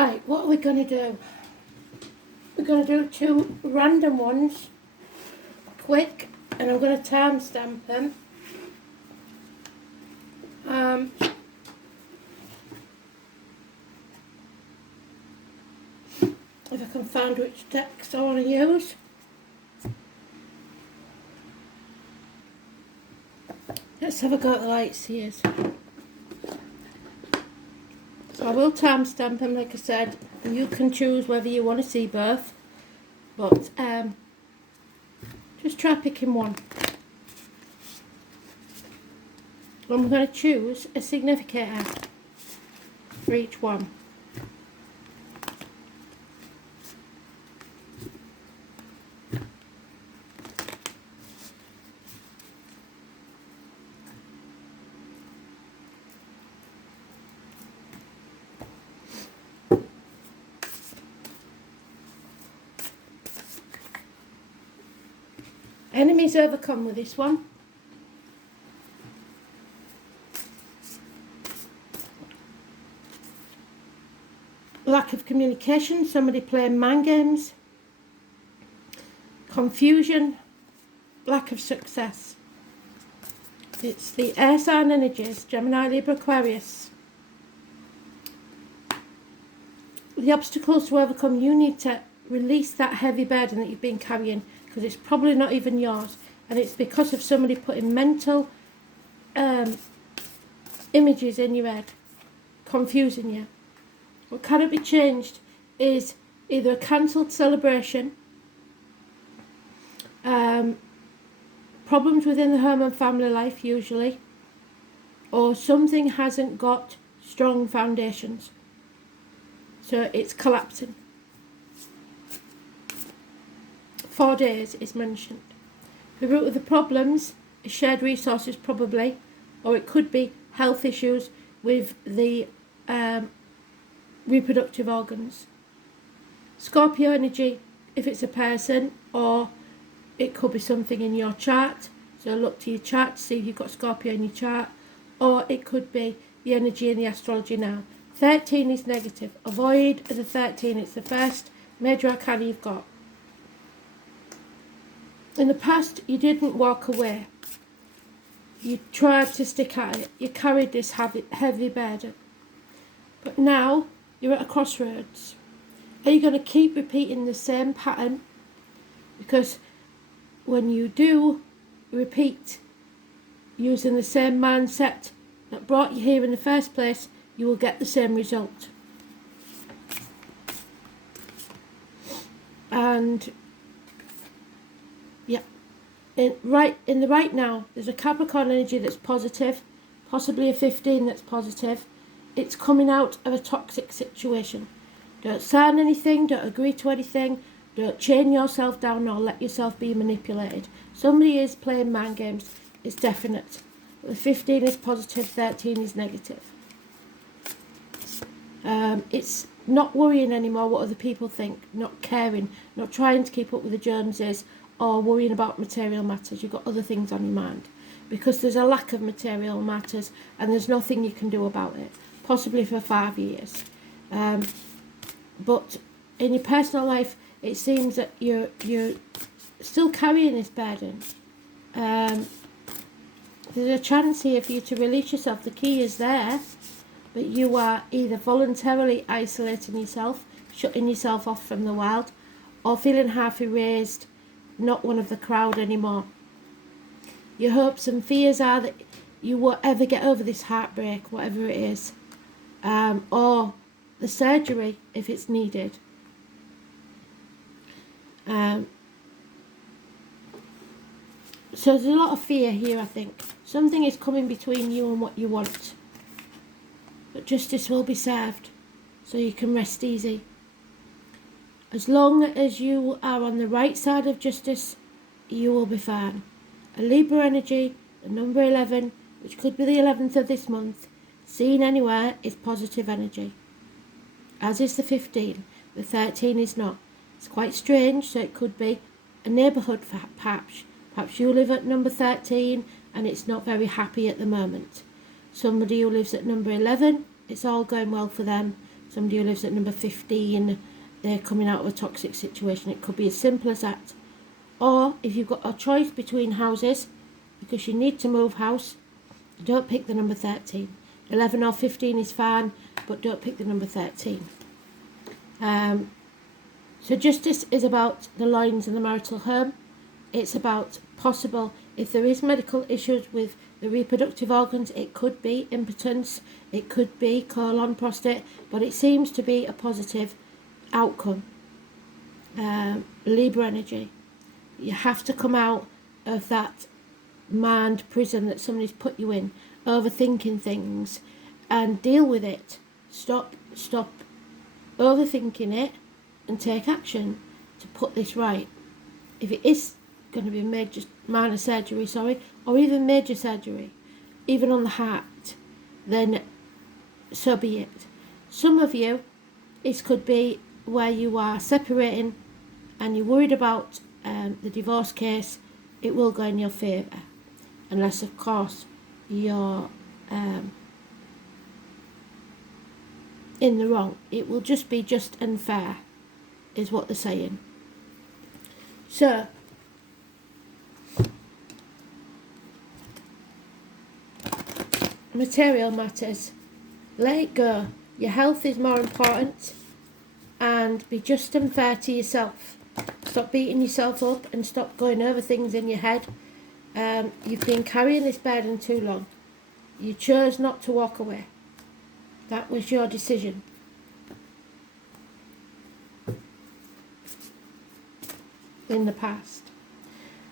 Right, what are we going to do? We're going to do 2 random ones, quick, and I'm going to timestamp them. If I can find which text I want to use. Let's have a go at the lights here. So I will timestamp them, like I said, and you can choose whether you want to see both. But just try picking one. I'm going to choose a significator for each one. Enemies overcome with this one. Lack of communication, somebody playing mind games. Confusion, lack of success. It's the air sign energies, Gemini, Libra, Aquarius. The obstacles to overcome, you need to release that heavy burden that you've been carrying, because it's probably not even yours, and it's because of somebody putting mental images in your head, confusing you. What cannot be changed is either a cancelled celebration, problems within the home and family life usually, or something hasn't got strong foundations, so it's collapsing. 4 days is mentioned. The root of the problems is shared resources probably, or it could be health issues with the reproductive organs. Scorpio energy, if it's a person, or it could be something in your chart, so look to your chart to see if you've got Scorpio in your chart, or it could be the energy in the astrology now. 13 is negative. Avoid the 13, it's the first major arcana you've got. In the past, you didn't walk away. You tried to stick at it. You carried this heavy burden. But now, you're at a crossroads. Are you going to keep repeating the same pattern? Because when you do repeat using the same mindset that brought you here in the first place, you will get the same result. And yeah, in the right now, there's a Capricorn energy that's positive, possibly a 15 that's positive. It's coming out of a toxic situation. Don't sign anything, don't agree to anything, don't chain yourself down or let yourself be manipulated. Somebody is playing mind games, it's definite. The 15 is positive, 13 is negative. It's not worrying anymore what other people think, not caring, not trying to keep up with the Joneses, or worrying about material matters. You've got other things on your mind, because there's a lack of material matters and there's nothing you can do about it, possibly for 5 years. But in your personal life, it seems that you're still carrying this burden. There's a chance here for you to release yourself. The key is there, but you are either voluntarily isolating yourself, shutting yourself off from the world, or feeling half erased, not one of the crowd anymore. Your hopes and fears are that you won't ever get over this heartbreak, whatever it is, or the surgery if it's needed. So there's a lot of fear here, I think. Something is coming between you and what you want. But justice will be served, so you can rest easy. As long as you are on the right side of justice, you will be fine. A Libra energy, the number 11, which could be the 11th of this month, seen anywhere, is positive energy. As is the 15. The 13 is not. It's quite strange, so it could be a neighbourhood perhaps. Perhaps you live at number 13 and it's not very happy at the moment. Somebody who lives at number 11, it's all going well for them. somebody who lives at number 15, they're coming out of a toxic situation. It could be as simple as that. Or if you've got a choice between houses, because you need to move house, don't pick the number 13. 11 or 15 is fine, but don't pick the number 13. So justice is about the lines in the marital home. It's about possible, if there is medical issues with the reproductive organs, it could be impotence, it could be colon, prostate, but it seems to be a positive outcome. Libra energy. You have to come out of that mind prison that somebody's put you in, overthinking things, and deal with it. Stop overthinking it and take action to put this right. If it is going to be minor surgery, or even major surgery, even on the heart, then so be it. Some of you, it could be where you are separating and you're worried about the divorce case. It will go in your favour, unless of course you're in the wrong. It will just be just and fair, is what they're saying. So material matters, let it go. Your health is more important, and be just and fair to yourself. Stop beating yourself up and stop going over things in your head. You've been carrying this burden too long. You chose not to walk away. That was your decision. In the past.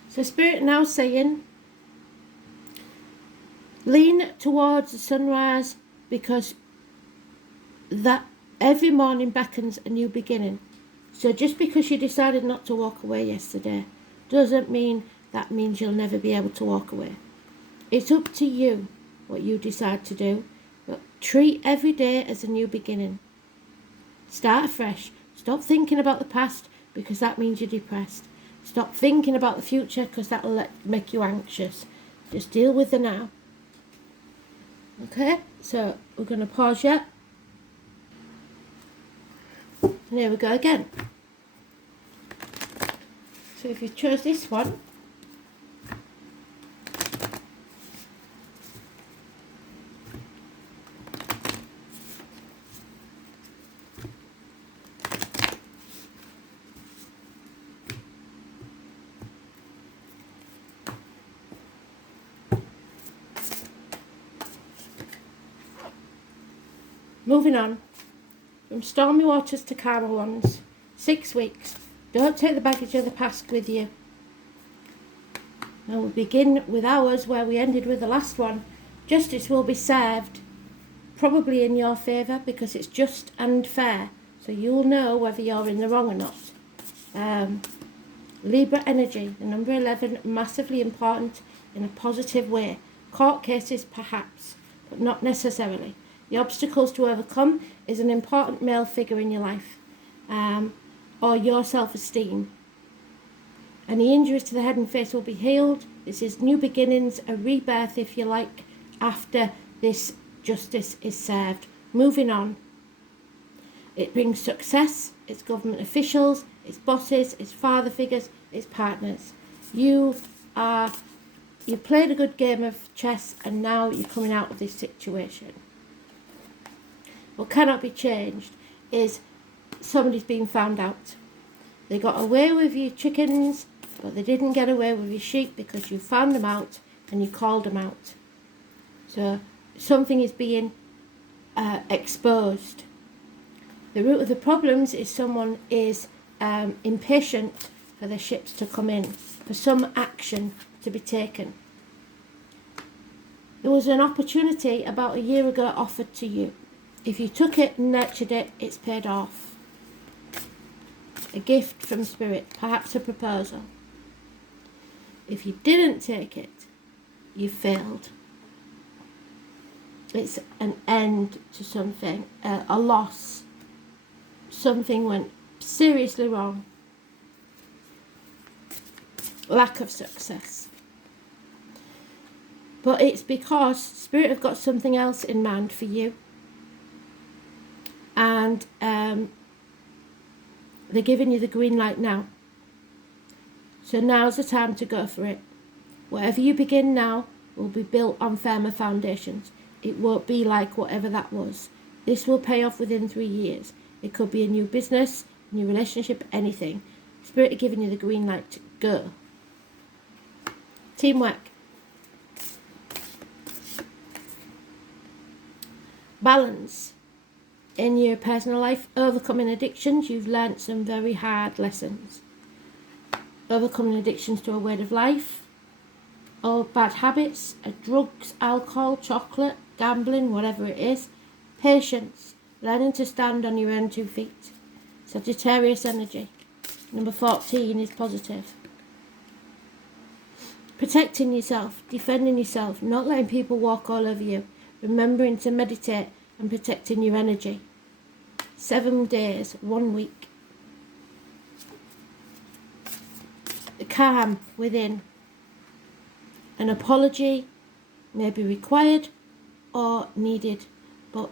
So Spirit now saying, lean towards the sunrise, because that every morning beckons a new beginning. So just because you decided not to walk away yesterday doesn't mean that means you'll never be able to walk away. It's up to you what you decide to do, but treat every day as a new beginning. Start afresh. Stop thinking about the past, because that means you're depressed. Stop thinking about the future, because that'll make you anxious. Just deal with the now. Okay, so we're going to pause yet. And here we go again. So if you chose this one, moving on. From stormy waters to calmer ones. 6 weeks. Don't take the baggage of the past with you. Now we'll begin with ours, where we ended with the last one. Justice will be served, probably in your favour, because it's just and fair. So you'll know whether you're in the wrong or not. Libra energy, the number 11, massively important in a positive way. Court cases perhaps, but not necessarily. The obstacles to overcome is an important male figure in your life, or your self-esteem. Any injuries to the head and face will be healed. This is new beginnings, a rebirth, if you like, after this justice is served. Moving on. It brings success. It's government officials, it's bosses, it's father figures, it's partners. You played a good game of chess, and now you're coming out of this situation. What cannot be changed is somebody's been found out. They got away with your chickens, but they didn't get away with your sheep, because you found them out and you called them out. So something is being exposed. The root of the problems is someone is impatient for the ships to come in, for some action to be taken. There was an opportunity about a year ago offered to you. If you took it and nurtured it, it's paid off. A gift from Spirit, perhaps a proposal. If you didn't take it, you failed. It's an end to something, a loss. Something went seriously wrong. Lack of success. But it's because Spirit have got something else in mind for you. and they're giving you the green light now. So now's the time to go for it. Whatever you begin now will be built on firmer foundations. It won't be like whatever that was. This will pay off within 3 years. It could be a new business, new relationship, anything. Spirit are giving you the green light to go. Teamwork. Balance. In your personal life, overcoming addictions, you've learnt some very hard lessons. Overcoming addictions to a way of life, or bad habits, drugs, alcohol, chocolate, gambling, whatever it is. Patience. Learning to stand on your own 2 feet. Sagittarius energy. Number 14 is positive. Protecting yourself, defending yourself, not letting people walk all over you. Remembering to meditate and protecting your energy. 7 days, 1 week. Calm within. An apology may be required or needed, but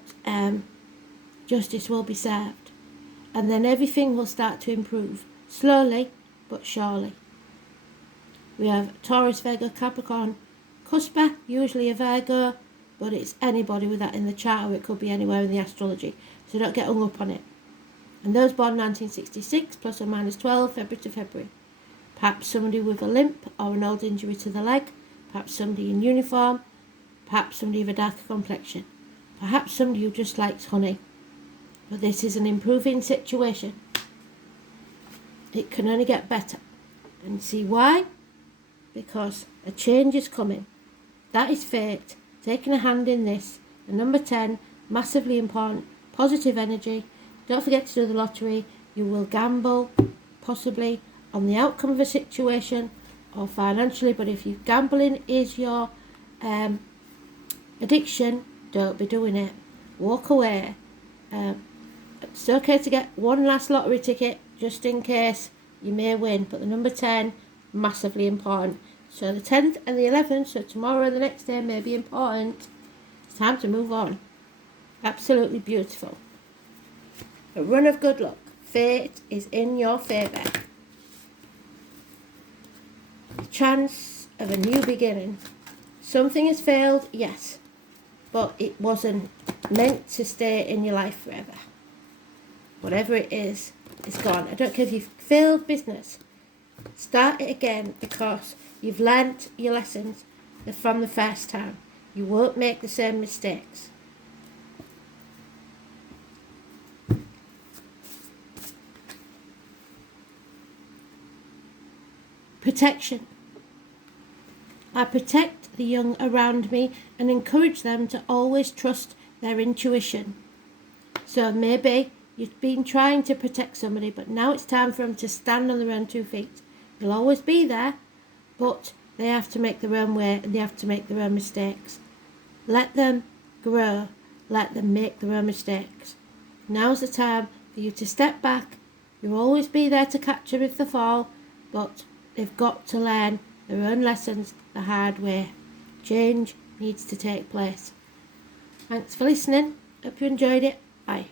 justice will be served. And then everything will start to improve, slowly but surely. We have Taurus, Virgo, Capricorn, Cusper, usually a Virgo, but it's anybody with that in the chart, or it could be anywhere in the astrology, so don't get hung up on it. And those born 1966, plus or minus 12, February to February. Perhaps somebody with a limp or an old injury to the leg, perhaps somebody in uniform, perhaps somebody with a darker complexion, perhaps somebody who just likes honey. But this is an improving situation. It can only get better. And see why? Because a change is coming. That is fate. Taking a hand in this. And number 10, massively important. Positive energy. Don't forget to do the lottery. You will gamble, possibly, on the outcome of a situation or financially. But if you gambling is your addiction, don't be doing it. Walk away. It's okay to get one last lottery ticket just in case you may win. But the number 10, massively important. So the 10th and the 11th, so tomorrow and the next day may be important. It's time to move on. Absolutely beautiful. A run of good luck. Fate is in your favour. The chance of a new beginning. Something has failed, yes, but it wasn't meant to stay in your life forever. Whatever it is, it's gone. I don't care if you've failed business. Start it again, because you've learnt your lessons from the first time. You won't make the same mistakes. Protection. I protect the young around me and encourage them to always trust their intuition. So maybe you've been trying to protect somebody, but now it's time for them to stand on their own 2 feet. You'll always be there, but they have to make their own way and they have to make their own mistakes. Let them grow. Let them make their own mistakes. Now's the time for you to step back. You'll always be there to catch them if they fall, but they've got to learn their own lessons the hard way. Change needs to take place. Thanks for listening. Hope you enjoyed it. Bye.